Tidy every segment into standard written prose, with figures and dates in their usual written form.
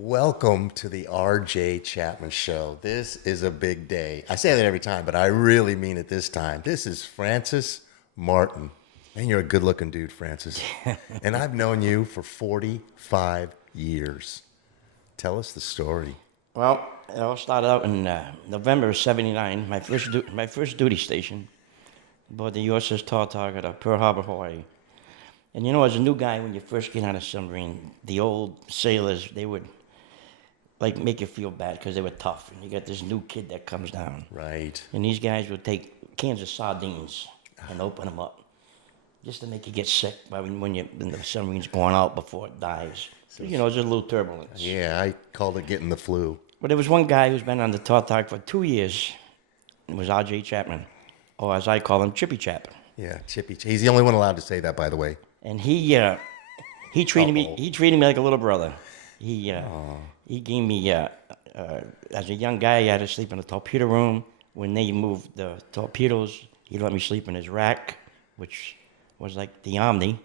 Welcome to the RJ Chapman Show. This is a big day. I say that every time, but I really mean it this time. This is Francis Martin. And you're a good looking dude, Francis. And I've known you for 45 years. Tell us the story. Well, it all started out in November of '79. My first duty station aboard the USS Tautog at Pearl Harbor, Hawaii. And you know, as a new guy, when you first get on a submarine, the old sailors, they would like make you feel bad because they were tough. And you got this new kid that comes down. Right. And these guys would take cans of sardines and open them up just to make you get sick when the submarine's going out before it dies. So, you know, there's a little turbulence. Yeah, I called it getting the flu. But there was one guy who's been on the Tautog for 2 years. It was R.J. Chapman, or as I call him, Chippy Chap. Yeah, Chippy. He's the only one allowed to say that, by the way. And he treated me like a little brother. He gave me as a young guy, I had to sleep in the torpedo room. When they moved the torpedoes, he let me sleep in his rack, which was like the Omni.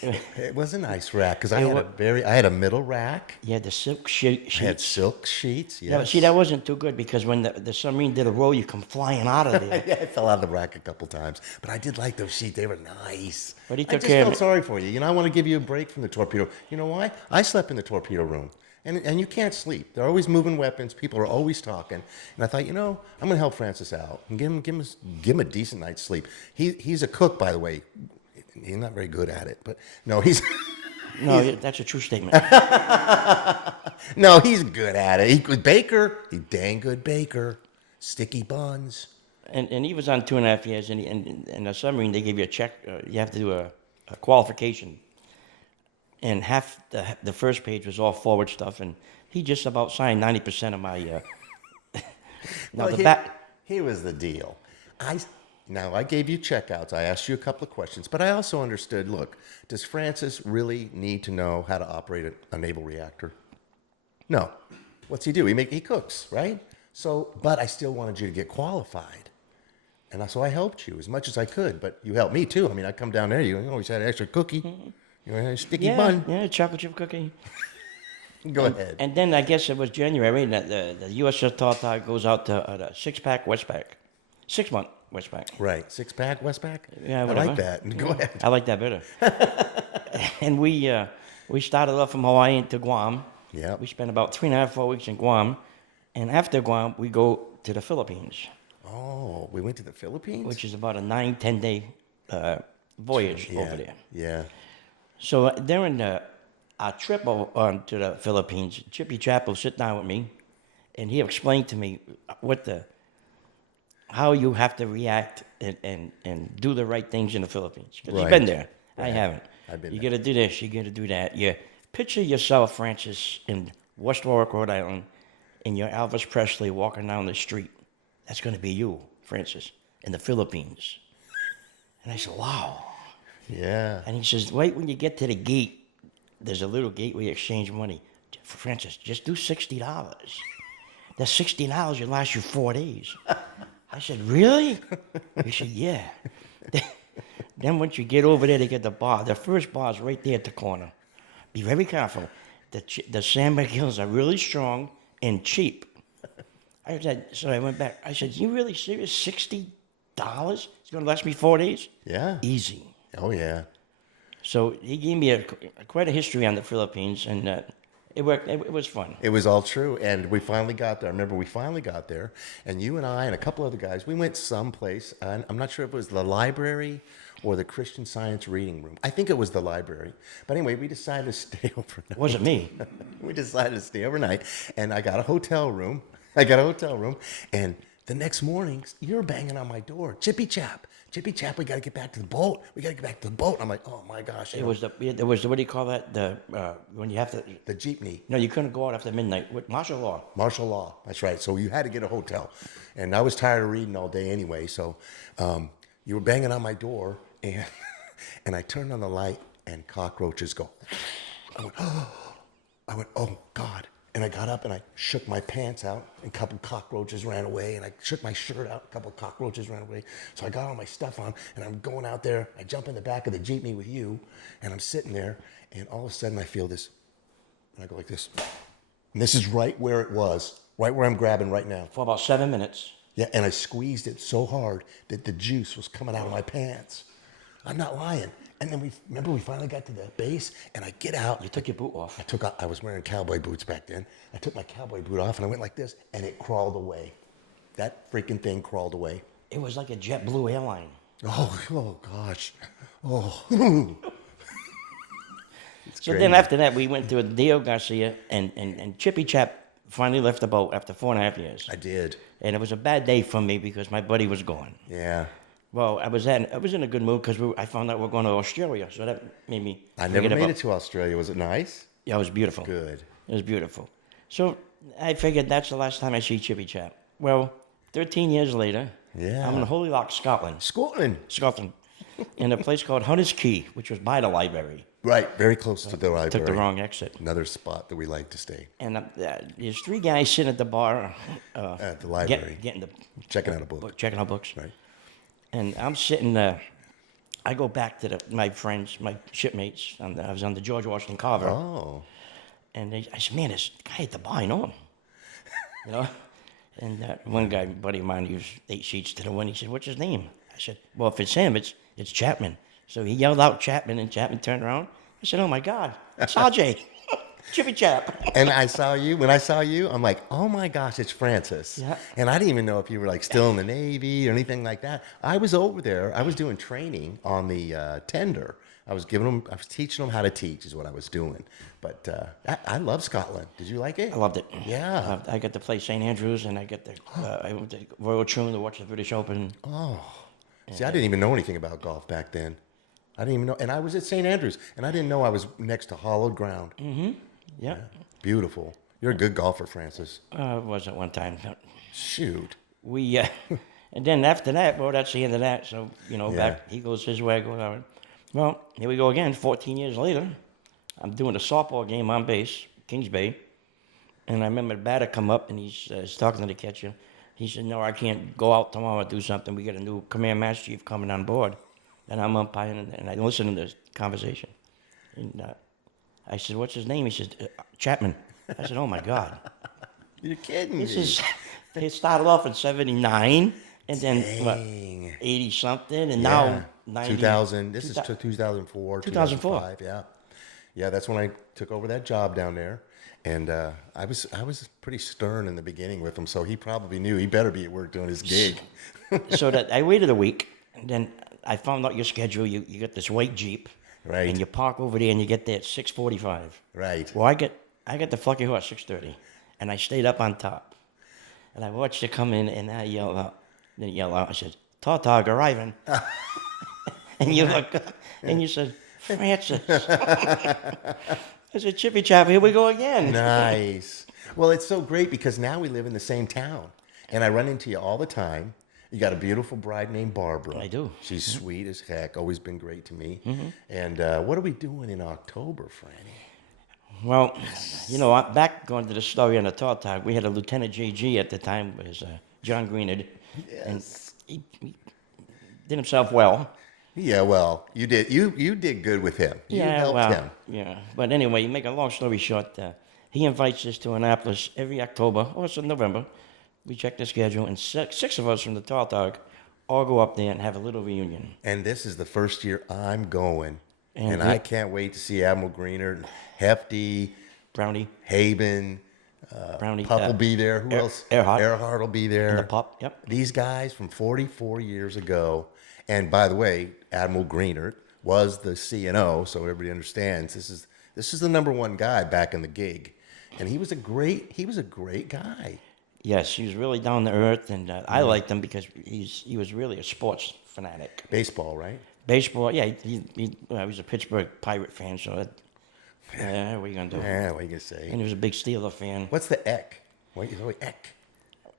It was a nice rack because I had a middle rack. You had the silk sheets. I had silk sheets. Yes. Yeah, but see, that wasn't too good because when the submarine did a roll, you come flying out of there. Yeah, I fell out of the rack a couple times, but I did like those sheets. They were nice. But he I took just care of felt it. sorry for you. You know, I want to give you a break from the torpedo. You know why? I slept in the torpedo room, and you can't sleep. They're always moving weapons. People are always talking. And I thought, you know, I'm going to help Francis out and give him a decent night's sleep. He's a cook, by the way. He's not very good at it, but no, he's. No, that's a true statement. No, he's good at it. He was baker. He dang good baker. Sticky buns. And he was on 2.5 years, and in a submarine, they give you a check. You have to do a qualification. And half the first page was all forward stuff, and he just about signed 90% of my. Here was the deal. I gave you checkouts. I asked you a couple of questions, but I also understood, look, does Francis really need to know how to operate a naval reactor? No. What's he do? He cooks, right? So, but I still wanted you to get qualified. And so I helped you as much as I could, but you helped me too. I mean, I come down there, you always had an extra cookie, you know, a sticky bun. Yeah, chocolate chip cookie. Go ahead. And then I guess it was January, and the USS Tautog goes out to a 6-pack Westpac. 6-month Westpac. Right. 6-pack Westpac? Yeah, I whatever. like that. Go ahead. I like that better. And we started off from Hawaii to Guam. Yeah. We spent about 3.5, 4 weeks in Guam. And after Guam, we go to the Philippines, Oh, we went to the Philippines? which is about a 9-10 day voyage over there. Yeah. So during our trip on to the Philippines, Chippy Chap will sit down with me, and he explained to me how you have to react and do the right things in the Philippines. Because he's been there. I haven't. I've been You there. got to do this. You got to do that. You picture yourself, Francis, in West Warwick, Rhode Island, and you're Elvis Presley walking down the street. That's going to be you, Francis, in the Philippines. And I said, wow. Yeah. And he says, wait when you get to the gate. There's a little gate where you exchange money. Francis, just do $60. That $60 will last you 4 days. I said, really? He said, yeah. Then once you get over there, they get the bar. The first bar is right there at the corner. Be very careful. The San Miguel's are really strong and cheap. I said, so I went back. I said, you really serious? $60? It's going to last me 4 days? Yeah. Easy. Oh, yeah. So he gave me quite a history on the Philippines, and it worked. It was fun. It was all true. And we finally got there. I remember we finally got there. And you and I and a couple other guys, we went someplace. And I'm not sure if it was the library or the Christian Science reading room. I think it was the library. But anyway, we decided to stay overnight. It wasn't me. We decided to stay overnight. And I got a hotel room. And the next morning, you're banging on my door. Chippy Chap, we got to get back to the boat. I'm like, oh my gosh. It was what do you call that? When you have to. The jeepney. No, you couldn't go out after midnight with martial law. Martial law. That's right. So you had to get a hotel. And I was tired of reading all day anyway. So you were banging on my door, and I turned on the light, and cockroaches go. I went, oh, God. And I got up and I shook my pants out, and a couple cockroaches ran away. And I shook my shirt out, a couple cockroaches ran away. So I got all my stuff on, and I'm going out there. I jump in the back of the jeepney with you, and I'm sitting there, and all of a sudden I feel this And I go like this. And this is right where it was, right where I'm grabbing right now. For about 7 minutes. Yeah, and I squeezed it so hard that the juice was coming out of my pants. I'm not lying. And then we finally got to the base, and I get out. You took your boot off. I was wearing cowboy boots back then. I took my cowboy boot off, and I went like this, and it crawled away. That freaking thing crawled away. It was like a JetBlue airline. Oh gosh. Oh. So then after that, we went to Dio Garcia, and Chippy Chap finally left the boat after 4.5 years. I did. And it was a bad day for me because my buddy was gone. Yeah. Well, I was in a good mood because I found out we're going to Australia, so that made me. I never made it to Australia. Was it nice? Yeah, it was beautiful. Good. It was beautiful. So I figured that's the last time I see Chippy Chap. Well, 13 years later, Yeah. I'm in Holy Loch, Scotland, in a place called Hunter's Quay, which was by the library. Right, very close to the library. Took the wrong exit. Another spot that we like to stay. And there's 3 guys sitting at the bar. At the library. Checking out a book. Checking out books. Right. And I'm sitting there. I go back to my friends, my shipmates. I was on the George Washington Carver. Oh. And I said, man, this guy at the bar, I know him. You know? And one guy, buddy of mine, he was 8 seats to the one. He said, what's his name? I said, well, if it's him, it's Chapman. So he yelled out Chapman, and Chapman turned around. I said, oh, my God, it's RJ, Chippy Chap. And when I saw you, I'm like, oh, my gosh, it's Francis. Yeah. And I didn't even know if you were like still in the Navy or anything like that. I was over there. I was doing training on the tender. I was teaching them how to teach is what I was doing. But I love Scotland. Did you like it? I loved it. Yeah. I got to play St. Andrews, and I went to Royal Troon to watch the British Open. Oh. See, I didn't even know anything about golf back then. I didn't even know. And I was at St. Andrews, and I didn't know I was next to hollowed ground. Mm-hmm. Yeah. Beautiful. You're a good golfer, Francis. I was at one time. Shoot. And then after that, well, that's the end of that. So, Yeah. back, he goes his way, I go that way. Well, here we go again, 14 years later. I'm doing a softball game on base, Kings Bay. And I remember the batter come up, and he's talking to the catcher. He said, no, I can't go out tomorrow and do something. We got a new command master chief coming on board. And I'm umpiring, and I listen to this conversation. And I said, what's his name? He said, Chapman. I said, oh, my God. You're kidding me. They started off in 79, and then, Dang. 80-something, and now 90. 2000. This is 2004, 2004. 2005, yeah. Yeah, that's when I took over that job down there. And I was pretty stern in the beginning with him, so he probably knew he better be at work doing his gig. So that I waited a week, and then I found out your schedule. You get this white Jeep, Right. and you park over there, and you get there at 6:45. Right. Well, I get the Flucky Horse 6:30, and I stayed up on top, and I watched you come in, and I yelled out. Then yell out. I said, "Tautog arriving," and you look, and you said, "Francis." I said, "Chippy Chap, here we go again." Nice. Well, it's so great because now we live in the same town, and I run into you all the time. You got a beautiful bride named Barbara. I do. She's sweet as heck. Always been great to me. And what are we doing in October, Franny? Well, back going to the story on the Tautog, we had a Lieutenant JG at the time, was John Greenard, and he did himself well. Yeah, well, you did. You did good with him. You helped him. Yeah, but anyway, you make a long story short, he invites us to Annapolis every October, or it's in November. We check the schedule, and six of us from the Tautog all go up there and have a little reunion. And this is the first year I'm going. And I can't wait to see Admiral Greener, Hefty, Brownie, Haben, Brownie, Pup will be there. Who else? Earhart will be there. and the pup. Yep. These guys from 44 years ago. And by the way, Admiral Greener was the CNO, so everybody understands this is the number one guy back in the gig. And he was a great guy. Yes, he was really down to earth, and I liked him because he was really a sports fanatic. Baseball, right? Baseball, yeah. He was a Pittsburgh Pirate fan, so what are you gonna do? Yeah, what are you gonna say? And he was a big Steeler fan. What's the Eck? What is Eck?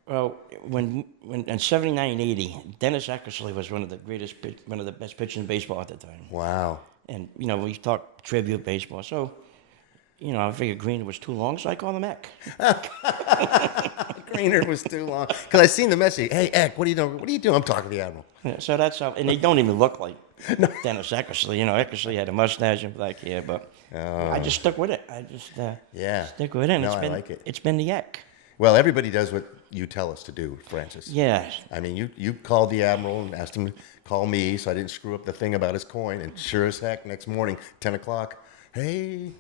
Well, when in '79, '80, Dennis Eckersley was one of the best pitchers in baseball at the time. Wow. And we talked tribute baseball, so I figured Greener was too long, so I called him Eck. Greener was too long because I seen the message. Hey, Eck, what are you doing? What are you doing? I'm talking to the Admiral. Yeah, so that's how, and they don't even look like Dennis Eckersley. You know, Eckersley had a mustache and black hair, but I just stuck with it. I just Yeah. stick with it. And No, it's I been, like it. It's been the Eck. Well, everybody does what you tell us to do, Francis. Yeah. I mean, you called the admiral and asked him to call me, so I didn't screw up the thing about his coin. And sure as heck, next morning, 10 o'clock, hey,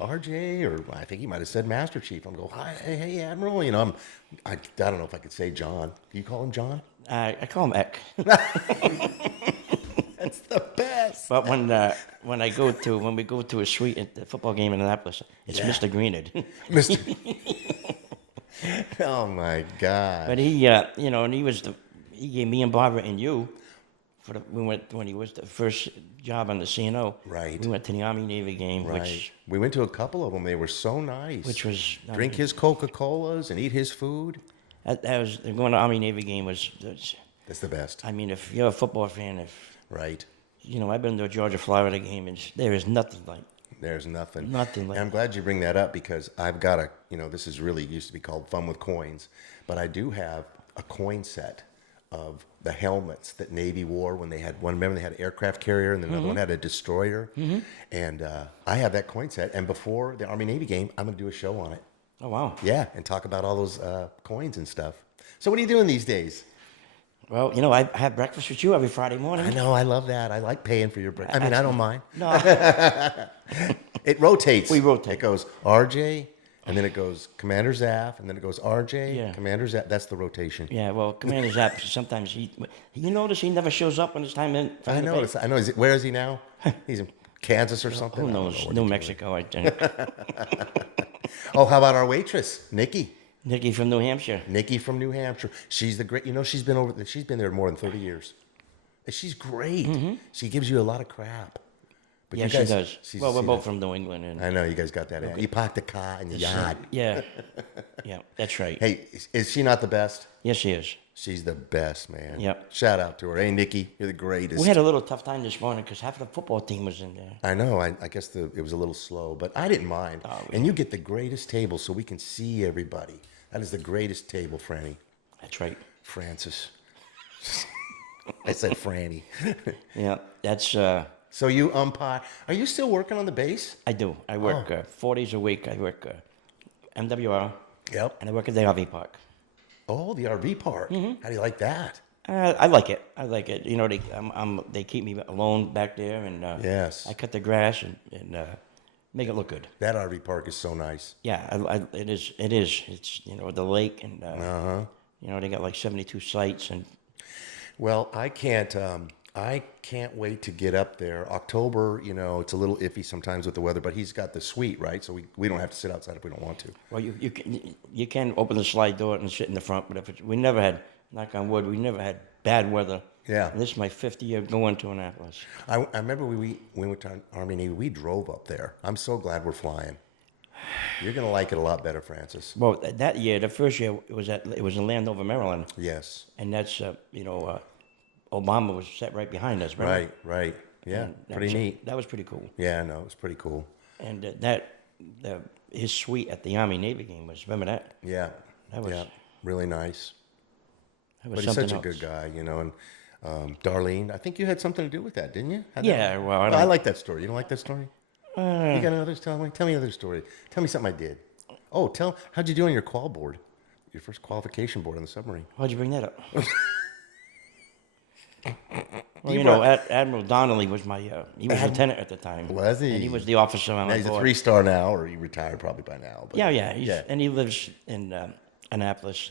RJ, or I think he might have said Master Chief. I'm going, hi, hey, Admiral. You know, I don't know if I could say John. Do you call him John? I call him Eck. That's the best. But when we go to a suite at the football game in Annapolis, it's Yeah. Mr. Greenard. Mr. Oh my God. But he, you know, and he gave me and Barbara and you we went when he was the first job on the CNO. Right. We went to the Army Navy game, Right. We went to a couple of them. They were so nice. which was Drink his Coca-Colas and eat his food. that was going to Army Navy game was. That's the best. I mean, if you're a football fan, Right. you know, I've been to a Georgia Florida game, and there is nothing like. There's nothing. Nothing like And I'm glad you bring that up because I've got this is really used to be called Fun with Coins, but I do have a coin set of the helmets that Navy wore when they had one. Remember, they had an aircraft carrier and the other one had a destroyer. And I have that coin set. And before the Army Navy game, I'm going to do a show on it. Oh wow! Yeah, and talk about all those coins and stuff. So what are you doing these days? Well, you know, I have breakfast with you every Friday morning. I know, I love that. I like paying for your breakfast. I mean, I don't mind. No, It rotates. We rotate. It goes RJ, and then it goes Commander Zaff, and then it goes RJ, Yeah. Commander Zaff. That's the rotation. yeah. Well, Commander Zapp sometimes you notice he never shows up when it's time in. I noticed. I know. Where is he now? He's in Kansas or something. Who I don't knows? know what New he's Mexico, I think. Oh, how about our waitress, Nikki? Nikki from New Hampshire. Nikki from New Hampshire. She's the great. You know, she's been there more than 30 years. She's great. She gives you a lot of crap. But Yeah, you guys, she does. she's- Well, we're she both does. from New England, and I know you guys got that. You parked the car in the yard. yeah, yeah, that's right. Hey, is she not the best? Yes, she is. She's the best, man. Yep. Shout out to her. Hey, Nikki, you're the greatest. We had a little tough time this morning because half of the football team was in there. I know. I guess it was a little slow, but I didn't mind. Oh, and you get the greatest table so we can see everybody. That is the greatest table, Franny. That's right. Francis. I said Franny. Yeah, that's. So you umpire. Are you still working on the base? I do. I work 4 days a week. I work MWR, Yep. and I work at the RV park. Oh, the RV park. How do you like that? I like it. I like it. You know, they keep me alone back there, and Yes. I cut the grass and make it look good. That RV park is so nice. Yeah, it is. It is. It's the lake, and they got like 72 sites, and Well, I can't wait to get up there. October, it's a little iffy sometimes with the weather, but he's got the suite, right? So we don't have to sit outside if we don't want to. well, you can open the slide door and sit in the front, but we never had, knock on wood, we never had bad weather. Yeah. And this is my 5th year going to Annapolis. I remember we went to Army Navy. We drove up there. I'm so glad we're flying. You're gonna like it a lot better, Francis. Well, that year, the first year, it was in Landover, Maryland, Yes. and that's Obama was set right behind us, right? Right. Yeah. And that Pretty was- neat. That was pretty cool. Yeah. No, it was pretty cool. And his suite at the Army Navy game was, remember that? Yeah. That was- yeah. Really nice. That was But he's something such a else. good guy, And Darlene, I think you had something to do with that, didn't you? Yeah, well, I I don't- like that story. You don't like that story? You got another story? Tell me another story. Tell me something I did. Oh, how'd you do on your qual board? Your first qualification board on the submarine. Why'd you bring that up? Well, You Admiral Donnelly was he was lieutenant at the time. Was he? And he was the officer on Now, the he's a board. 3-star now, or he retired probably by now. But Yeah. And he lives in Annapolis,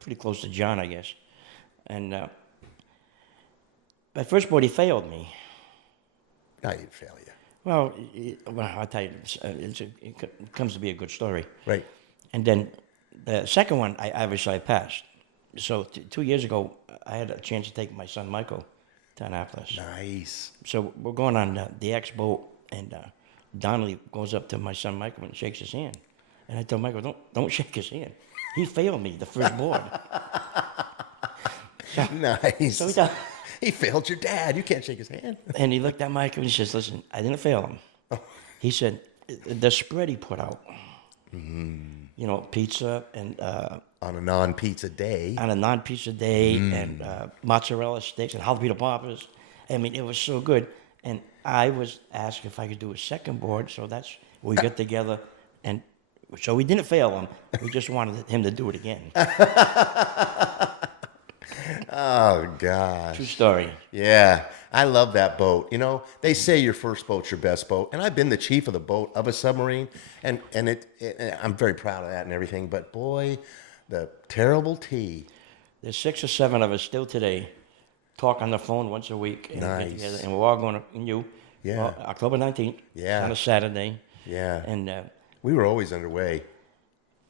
pretty close to John, I guess. And my first board, he failed me. I didn't fail you. Well, I'll tell you, it comes to be a good story. Right. And then the second one, I obviously passed. So 2 years ago, I had a chance to take my son Michael to Annapolis. Nice. So we're going on the X boat, and Donnelly goes up to my son Michael and shakes his hand. And I told Michael, don't shake his hand. He failed me the first board. Nice. So he thought, He failed your dad. You can't shake his hand. and he looked at Michael and he says, listen, I didn't fail him. He said, the spread he put out, pizza and On a non-pizza day. on a non-pizza day and mozzarella sticks and jalapeno poppers. I mean, it was so good. And I was asked if I could do a second board, so that's we got together, and so we didn't fail him. We just wanted him to do it again. Oh gosh. True story. Yeah, I love that boat. You know, they say your first boat's your best boat, and I've been the chief of the boat of a submarine, and I'm very proud of that and everything. But boy, the terrible T. There's 6 or 7 of us still today talk on the phone once a week. And Nice. get together, and we're all going to, and you, Yeah. well, October 19th, Yeah. on a Saturday. Yeah, And we were always underway.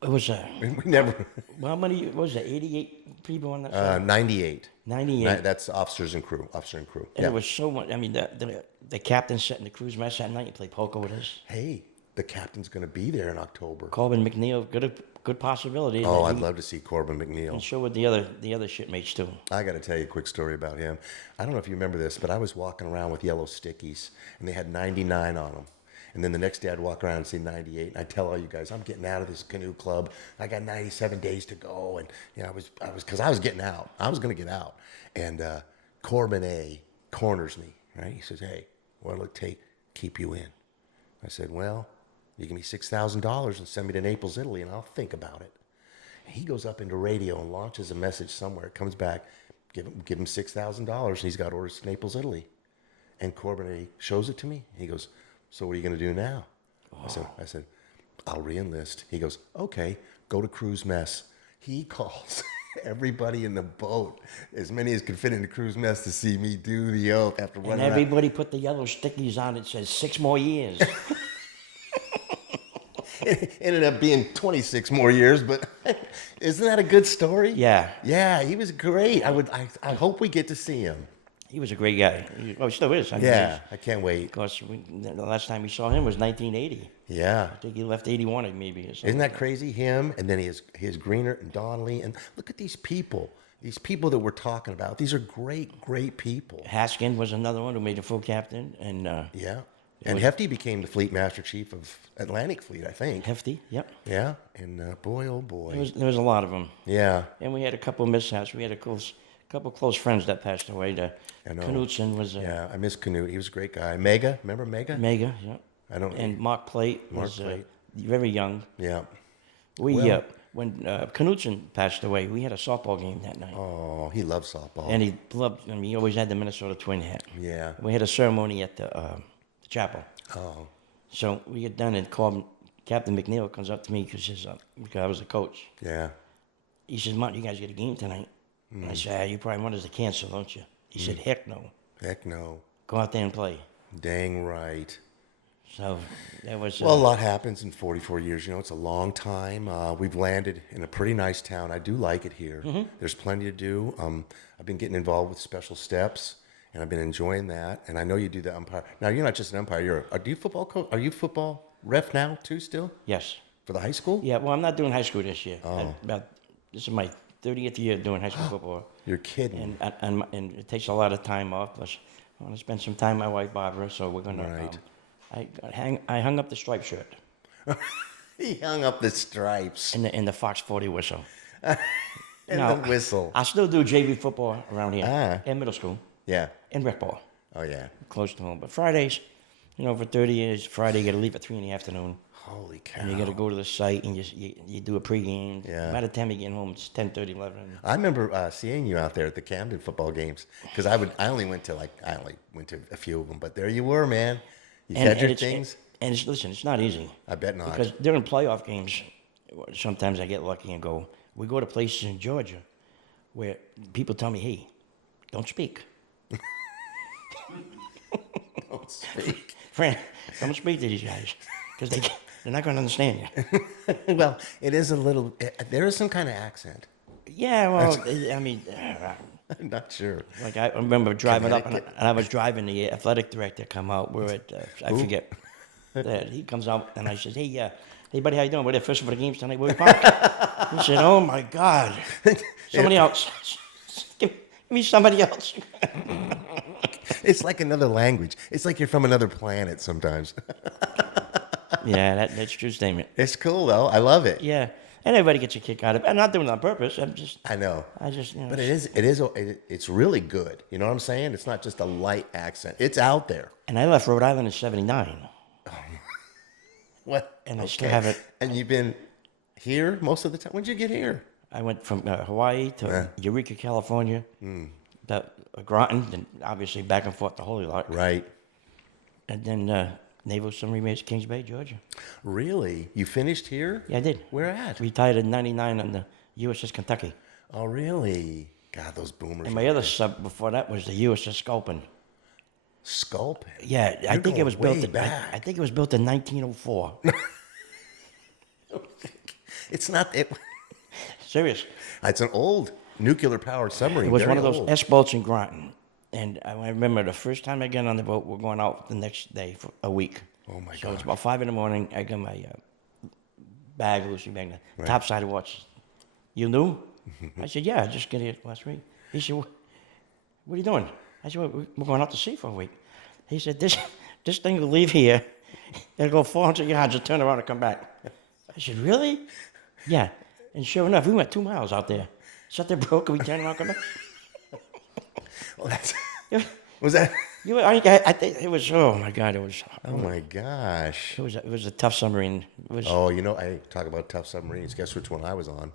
it was, We never. well, how many, what was it, 88 people on that side? 98. 98. That's officers and crew. Officer and crew. And Yeah. it was so much, I mean, the captain sat in the cruise mess that night and played poker with us. Hey, the captain's going to be there in October. Corbin McNeil, good possibility. Oh, And I'd love to see Corbin McNeil. And so would the other shipmates too. I got to tell you a quick story about him. I don't know if you remember this, but I was walking around with yellow stickies, and they had 99 on them. And then the next day I'd walk around and see 98, and I'd tell all you guys, I'm getting out of this canoe club. I got 97 days to go, and you know, because I was getting out. I was going to get out, and Corbin A corners me. Right? He says, "Hey, what'll it take to keep you in?" I said, "Well, you give me $6,000 and send me to Naples, Italy, and I'll think about it." He goes up into radio and launches a message somewhere. It comes back, give him $6,000, and he's got orders to Naples, Italy. And Corbin A shows it to me. He goes, "So what are you going to do now?" I said, "I'll re-enlist." He goes, "Okay, go to cruise mess." He calls everybody in the boat, as many as could fit into cruise mess, to see me do the oath after And running around. everybody put the yellow stickies on. It says 6 more years. It ended up being 26 more years, but isn't that a good story? Yeah. Yeah, he was great. I hope we get to see him. He was a great guy. He still is. I mean, Yeah, I can't wait. Because the last time we saw him was 1980. Yeah. I think he left 81 maybe. Or something. Isn't that crazy? Him, and then his Greener and Donnelly, and look at these people that we're talking about. These are great people. Haskin was another one who made a full captain. And Yeah. And Hefty became the Fleet Master Chief of Atlantic Fleet, I think. Hefty, yep. Yeah. And boy, oh boy. There was a lot of them. Yeah. And we had a couple of mishaps. We had a couple close friends that passed away. I know. Knutson was Yeah, I miss Canute. He was a great guy. Mega, remember Mega? Mega, yeah. I don't. And Mark Plate was Plate. very young. Yeah. We Well- when Knutson passed away, we had a softball game that night. Oh, he loves softball. And he loved. I mean, he always had the Minnesota Twin hat. Yeah. We had a ceremony at the chapel. Oh. So we get done, and Captain McNeil comes up to me because I was the coach. Yeah. He says, "Martin, you guys get a game tonight?" I said, "You probably want us to cancel, don't you?" He said, "Heck no. Heck no. Go out there and play." Dang right. So that was. Well, a lot happens in 44 years. You know, it's a long time. We've landed in a pretty nice town. I do like it here. There's plenty to do. I've been getting involved with special steps, and I've been enjoying that. And I know you do the umpire. Now, you're not just an umpire. Are you football coach? Are you football ref now too? Still Yes. for the high school? Yeah. Well, I'm not doing high school this year. This is my 30th year doing high school football. You're kidding. And it takes a lot of time off. Plus, I want to spend some time with my wife Barbara, so we're gonna. Right. I hung up the striped shirt He hung up the stripes in the Fox 40 whistle. and No. the whistle. I still do JV football around here Ah. in middle school Yeah. and rec ball, Oh yeah. close to home. But Fridays, for 30 years, Friday you got to leave at 3 in the afternoon. Holy cow. And you got to go to the site and you do a pregame. Yeah. By the time you get home, it's 10:30, 11. I remember seeing you out there at the Camden football games because I only went to a few of them, but there you were, man. You had your things. Listen, it's not easy. I bet not. Because during playoff games, sometimes I get lucky and go. We go to places in Georgia where people tell me, "Hey, don't speak." Don't speak. Friend, don't speak to these guys because they're not going to understand you. Well, it is a little. There is some kind of accent. Yeah, well, I mean, I'm not sure. like I remember driving up, and I was driving. The athletic director come out. We're at I forget. He comes out, and I says, "Hey, buddy, how you doing? We're there fishing for the games tonight. Where we park?" He said, "Oh my God, somebody else. Give me somebody else." It's like another language. It's like you're from another planet sometimes. Yeah, that's a true statement. It's cool though. I love it. Yeah, And everybody gets a kick out of it. I'm not doing it on purpose. I know. But it's really good. You know what I'm saying? It's not just a light accent. It's out there. And I left Rhode Island in '79. What? And I still have it. And you've been here most of the time? When'd you get here? I went from Hawaii to Eureka, California, to Groton, and obviously back and forth to Holy Lock. Right. And then Naval Submarine Base, Kings Bay, Georgia. Really? You finished here? Yeah, I did. Where at? Retired in '99 on the USS Kentucky. Oh, really? God, those boomers. And my other sub before that was the USS Sculpin. Sculpin? Yeah, I think it was built. Back. I think it was built in 1904. It's not. Serious. It's an old nuclear-powered submarine. It was very one of those old. S-boats in Groton. And I remember the first time I got on the boat, we're going out the next day for a week. Oh, my So God. it's about 5 in the morning. I got my bag, Lucy bag, the topside watch. You knew? I said, yeah, I just got here last week. He said, what are you doing? I said, well, we're going out to sea for a week. He said, this thing will leave here. It'll go 400 yards and turn around and come back. I said, really? Yeah. And sure enough, we went 2 miles out there. Sat there broke and we turned around and come back. Well, that's. Was that? I think it was. Oh my God! It was. Oh my gosh. It was a tough submarine. It was. Oh, I talk about tough submarines. Guess which one I was on?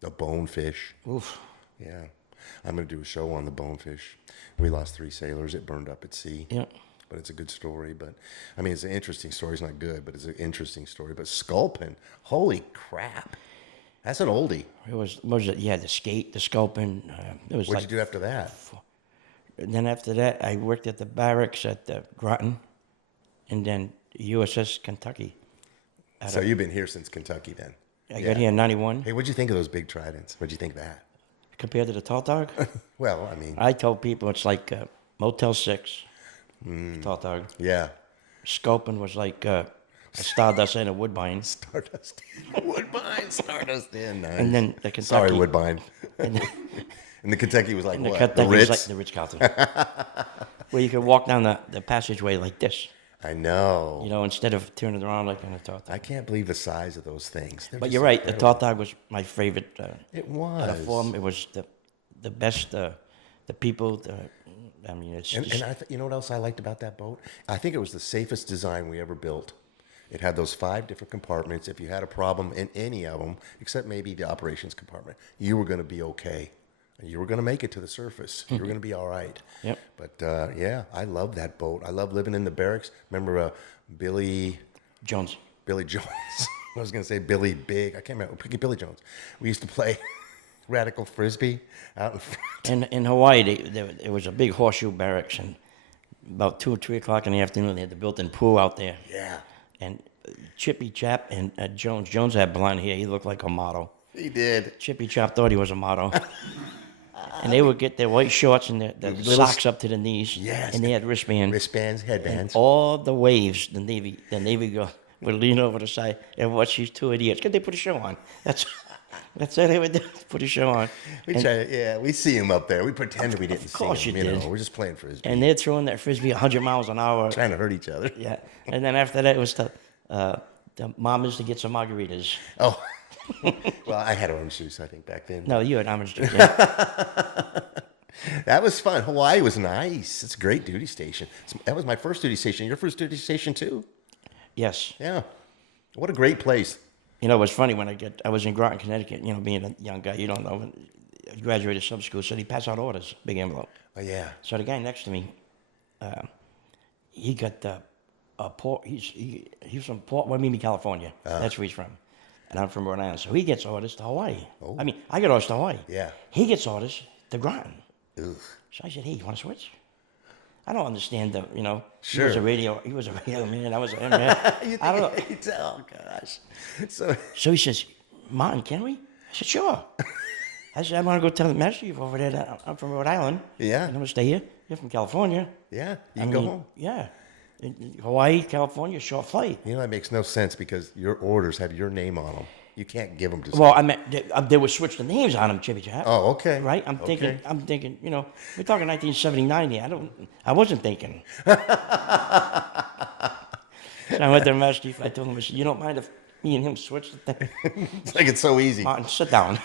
The Bonefish. Oof. Yeah. I'm going to do a show on the Bonefish. We lost 3 sailors. It burned up at sea. Yeah. But it's a good story. But I mean, it's an interesting story. It's not good, but it's an interesting story. But Sculpin, holy crap. That's an oldie. It was. What was it? Yeah, the skate, the Sculpin. It was. What'd you do after that? And then after that, I worked at the barracks at Groton, and then USS Kentucky. So you've been here since Kentucky then? I got here in '91. Hey, what'd you think of those big tridents? What'd you think of that? Compared to the Tautog, Well, I mean, I told people it's like Motel 6. Tautog. yeah. Sculpin was like a Stardust and a Woodbine. Stardust. Woodbine. Stardust in. Nice. And then the Kentucky. Sorry, Woodbine. And, And the Kentucky was like and the what? Kentucky The was Ritz? like the Ritz-Carlton. Where you could walk down the passageway like this, I know. you know, instead of turning around like on a Tautog. I can't believe the size of those things. They're But just you're right, incredible. the Tautog was my favorite. It Out of was. form, it was the best. The people. I mean, it's And, just, you know what else I liked about that boat? I think it was the safest design we ever built. It had those 5 different compartments. If you had a problem in any of them, except maybe the operations compartment, you were going to be okay. You were going to make it to the surface. You were going to be all right. Yep. But yeah, I love that boat. I love living in the barracks. Remember Billy Jones. Jones? I was going to say Billy Big. I can't remember. Billy Jones. We used to play radical frisbee out in front. In Hawaii, there was a big horseshoe barracks, and about 2 or 3 o'clock in the afternoon, they had the built-in pool out there. Yeah. And Chippy Chap and Jones. Jones had blonde hair. He looked like a model. He did. Chippy Chap thought he was a model. And they would get their white shorts and their little socks up to the knees. Yes. And they had wristbands. Wristbands, headbands. All the waves, the Navy girl would lean over the side and watch these 2 idiots. Could they put a show on? That's what they would do. Put a show on. We see him up there. We pretended we didn't see him. Of course you did. We're just playing frisbee. And they're throwing that frisbee 100 miles an hour. Trying to hurt each other. Yeah. And then after that, it was the mamas to get some margaritas. Oh. Well, I had orange juice, I think, back then. No, you had orange juice. Yeah. That was fun. Hawaii was nice. It's a great duty station. That was my first duty station. Your first duty station, too? Yes. Yeah. What a great place. You know, it was funny when I was in Groton, Connecticut, you know, being a young guy, you don't know, I graduated sub school, so he passed out orders, big envelope. Oh, yeah. So the guy next to me, he got a port, he's from Port Hueneme, California. That's where he's from. And I'm from Rhode Island. So he gets orders to Hawaii. Oh. I mean, I get orders to Hawaii. Yeah. He gets orders to Groton. Ugh. So I said, hey, you want to switch? I don't understand the, you know, Sure. he was a radio man, I was a man. I don't know. Oh, gosh. So, So he says, Martin, can we? I said, sure. I said, I want to go tell the master chief over there that I'm from Rhode Island. Yeah. And I'm going to stay here. You're from California. yeah, you I can go mean, home. Yeah. Hawaii, California, short flight. You know, that makes no sense because your orders have your name on them. You can't give them to Well, I mean, they would switch the names on them, Chippy Chap. Oh, okay. Right? I'm Okay. thinking, you know, we're talking 1979 here. I wasn't thinking. So I went to the master chief. I told him, I said, you don't mind if Me and him switched the thing. It's like it's so easy. Martin, sit down.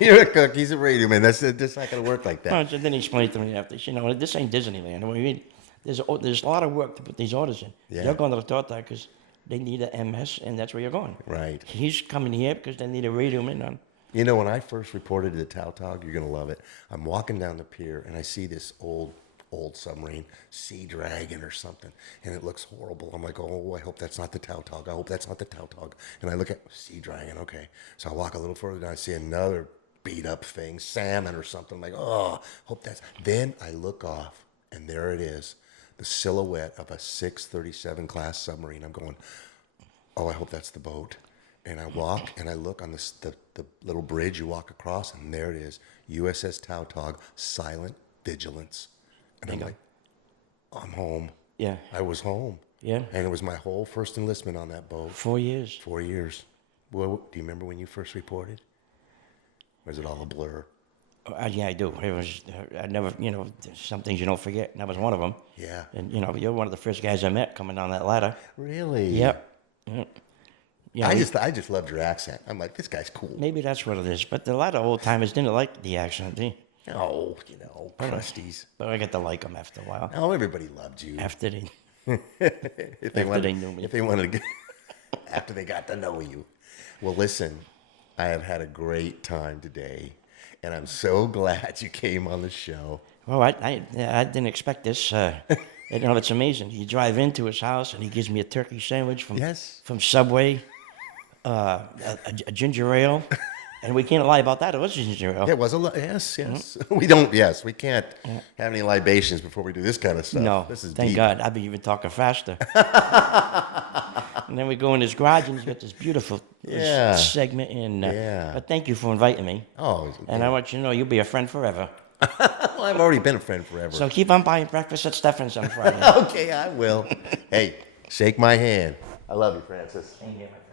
You're a cook. He's a radio man. That's not going to work like that. Well, so then he explained to me after, this ain't Disneyland. I mean, there's a lot of work to put these orders in. Yeah. You're going to the Tautog because they need an MS, and that's where you're going. Right. He's coming here because they need a radio man on. You know, when I first reported to the Tautog, you're going to love it. I'm walking down the pier, and I see this old submarine, Sea Dragon or something, and it looks horrible. I'm like, oh, I hope that's not the Tautog. I hope that's not the Tautog. And I look at Sea Dragon, okay. So I walk a little further down, I see another beat up thing, salmon or something. I'm like, oh, hope that's. Then I look off, and there it is, the silhouette of a 637 class submarine. I'm going, oh, I hope that's the boat. And I walk and I look on the little bridge you walk across, and there it is, USS Tautog, Silent Vigilance. And I'm like, I'm home. Yeah. I was home. Yeah. And it was my whole first enlistment on that boat. 4 years. 4 years. Well, do you remember when you first reported? Or is it all a blur? Yeah, I do. It was, I never, some things you don't forget, and that was one of them. Yeah. And, you're one of the first guys I met coming down that ladder. Really? Yep. Yeah, I just loved your accent. I'm like, this guy's cool. maybe that's what it is. But a lot of old timers didn't like the accent, did they? Oh, crusties. But I got to like them after a while. Oh, everybody loved you. After they, if they after they knew me. If they wanted to get, after they got to know you. Well, listen, I have had a great time today, and I'm so glad you came on the show. Well, I didn't expect this. It's amazing. You drive into his house, and he gives me a turkey sandwich from Subway, a ginger ale, and we can't lie about that. It was ginger ale. It was yes. We can't have any libations before we do this kind of stuff. No, this is thank deep. God. I'd be even talking faster. And then we go in his garage, and he's got this beautiful segment. And but thank you for inviting me. Oh, and I want you to know you'll be a friend forever. Well, I've already been a friend forever. So keep on buying breakfast at Stefan's on Friday. Okay, I will. Hey, shake my hand. I love you, Francis. Thank you, my friend.